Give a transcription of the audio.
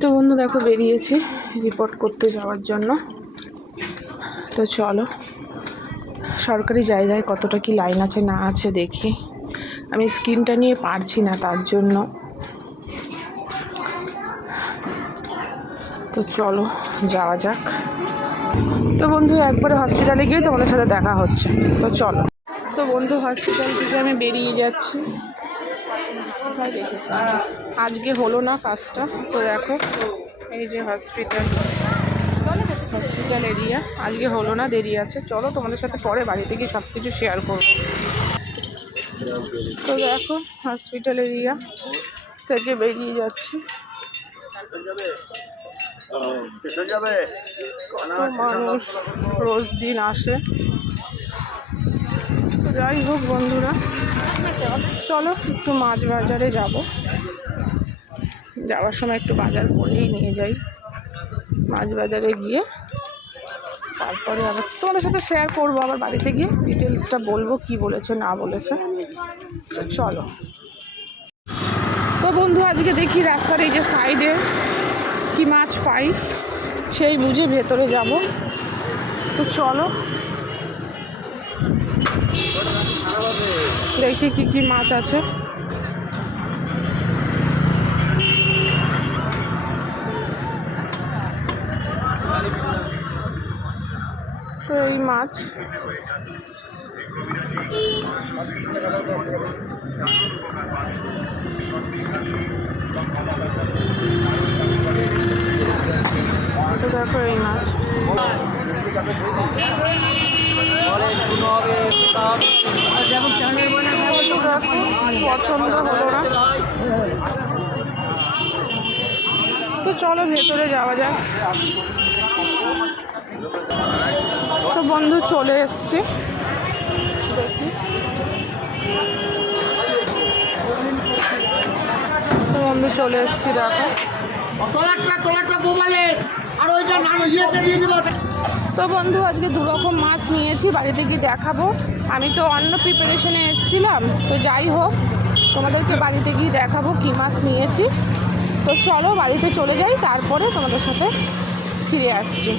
তো বন্ধু দেখো বেরিয়েছি রিপোর্ট করতে যাওয়ার জন্য। তো চলো সরকারি জায়গায় কতটা কি লাইন আছে না আছে দেখি। আমি স্কিনটা নিয়ে পারছি না তার জন্য। তো চলো যাওয়া যাক। তো বন্ধু একবারে হসপিটালে গিয়ে তোমাদের সাথে দেখা হচ্ছে। তো চলো। তো বন্ধু হসপিটাল থেকে আমি বেরিয়ে যাচ্ছি। দেখেছি আজকে হলো না কাজটা। তো দেখো এই যে হসপিটাল এরিয়া আজকে হলো না, দেরি আছে। চলো তোমাদের সাথে পরে বাড়িতে গিয়ে সব কিছু শেয়ার করবো। তো দেখো হসপিটাল এরিয়া থেকে বেরিয়ে যাচ্ছি। মানুষ রোজ দিন আসে। যাই হোক বন্ধুরা, চলো একটু মাছ বাজারে যাব। যাওয়ার সময় একটু বাজার করেই নিয়ে যাই। মাছ বাজারে গিয়ে তারপরে আবার তোমাদের সাথে শেয়ার করবো। আবার বাড়িতে গিয়ে ডিটেলসটা বলবো কি বলেছে না বলেছে। তো চলো। তো বন্ধু আজকে দেখি রাস্তার এই যে সাইডে কি মাছ পাই সেই বুঝে ভেতরে যাব। তো চলো দেখি কি কি মাছ আছে। তো এই মাছ তো দেখো এই মাছ পছন্দ হলো না। তো চলো ভেতরে যাওয়া যাক। তো বন্ধু চলে এসছি। দেখি তো বন্ধু চলে এসছি দেখো। তো বন্ধু আজকে দুরকম মাছ নিয়েছি, বাড়িতে গিয়ে দেখাবো। আমি তো অন্য প্রিপারেশনে এসেছিলাম। তো যাই হোক তোমাদেরকে বাড়িতে গিয়ে দেখাবো কী মাছ নিয়েছি। তো চলো বাড়িতে চলে যাই, তারপরে তোমাদের সাথে ফিরে আসছি।